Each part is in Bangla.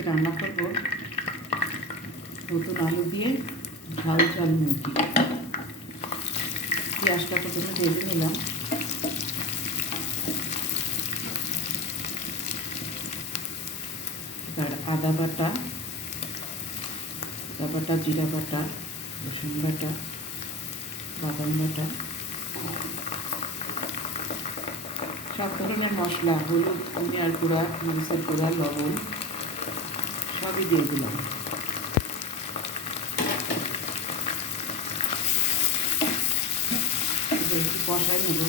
আজকে রান্না করব নতুন আলু দিয়ে ঝাল ঝাল মুরগি। পেঁয়াজটা প্রথমে ভেজে নিলাম। এবার আদা বাটা আদা বাটা, জিরা বাটা, রসুন বাটা, বাদাম বাটা। সব ধরনের মশলা, হলুদ, ধনিয়ার গুঁড়া, মরিচের গুঁড়া, লবণ। সবই দিয়ে দিলাম। একটু কষাই নেব।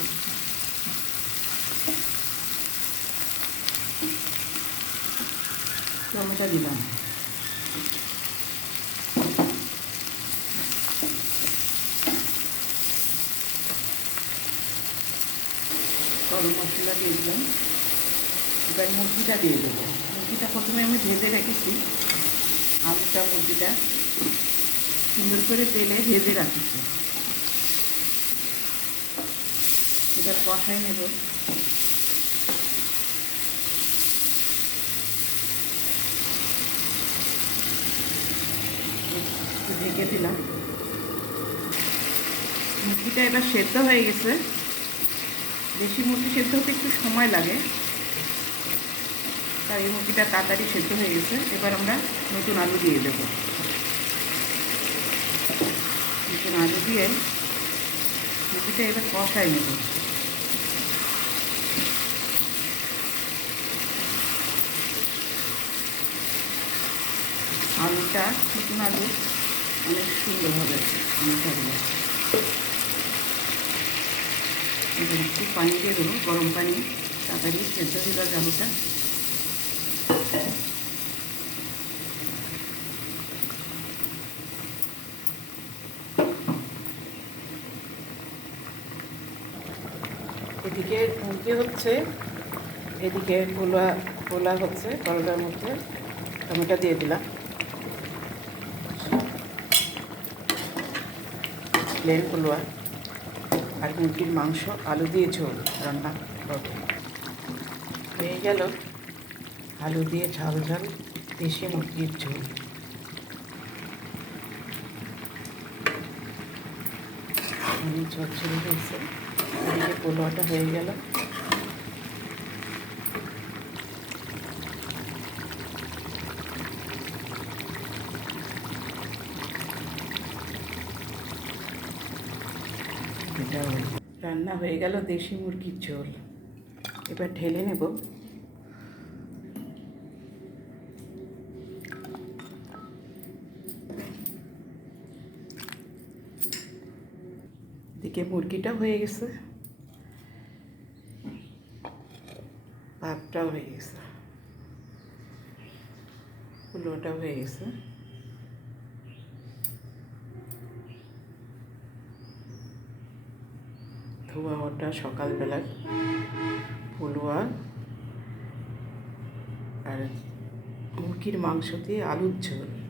টমেটো দিলাম। গরম মশলা দিয়ে দিলাম। এবার মুরগিটা দিয়ে দেবো। মুরগিটা প্রথমে আমি ভেজে রেখেছি, আলুটা, মুরগিটা। সুন্দর করে তেলে ভেজে রাখেছি। এটা কষাই নেব। ঢেকে দিলাম। মুরগিটা এবার সেদ্ধ হয়ে গেছে। দেশি মুরগি সেদ্ধ হতে একটু সময় লাগে। তাই এই মুরগিটা তাড়াতাড়ি সেদ্ধ হয়ে গেছে। এবার আমরা নতুন আলু দিয়ে দেব। নতুন আলু দিয়ে মুরগিটা এবার কষাই নেব। আলুটা, নতুন আলু অনেক সুন্দর হবে। একটু পানি দিয়ে দেবো, গরম পানি, তাড়াতাড়ি সেদ্ধ হয়ে আলুটা। এদিকে মুরগি হচ্ছে, এদিকে গোলা গোলা হচ্ছে কলটার মধ্যে। টমেটো দিয়ে দিলাম। প্লেন পোলোয়া আর মুরগির মাংস, আলু দিয়ে ঝোল, রান্না করব। হয়ে গেল। আলু দিয়ে ঝাল ঝাল, দেশি মুরগির ঝোল। অনেক ঝরঝরে হয়েছে। এদিকে পোলোয়াটা হয়ে গেল। রান্না হয়ে গেল দেশি মুরগির ঝোল। এবার ঢেলে নেব এদিকে মুরগিটা হয়ে গেছে। ভাতটাও হয়ে গেছে। কুলোটাও হয়ে গেছে। ধোয়া ওটা সকালবেলার পোলোয়া আর মুরগির মাংস দিয়ে আলুর ঝোল।